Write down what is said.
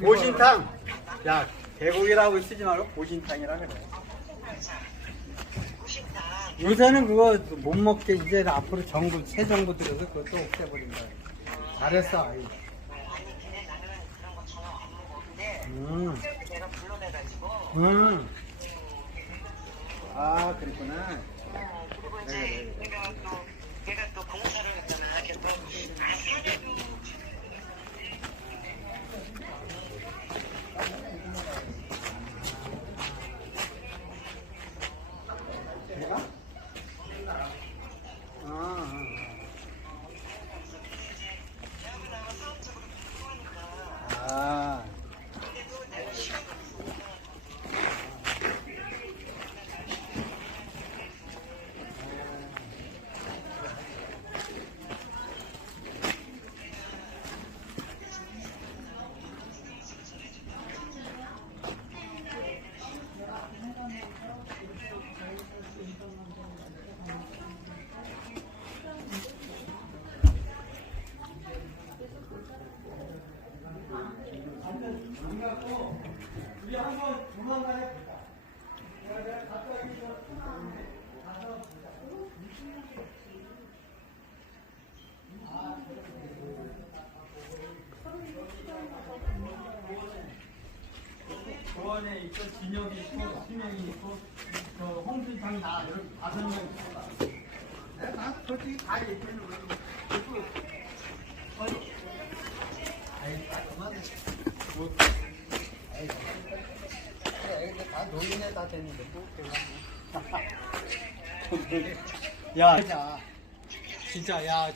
보신탕. 야, 개고기라고 쓰지 말고 보신탕이라 그래. 요새는 그거 못 먹게 이제 앞으로 정부, 새 정부 들어서 그것도 없애버린다. 잘했어. 아이. 음. 내가 불러내가지고 음. 아, 그랬구나. 그리고 이제 내가 또 내가 또 봉사를 했잖아. 이렇게 또 아, 사대도 내가? 아, 아, 아. 아. 조원에 있고 진혁이 있고 수명이 있고 저나 이렇게 다섯 명 있어. 내가 다 솔직히 다 얘기하는 거야. 아이 다 그만해. 그래, 이게 다 됐는데 뭐 그래. 야, 진짜 야.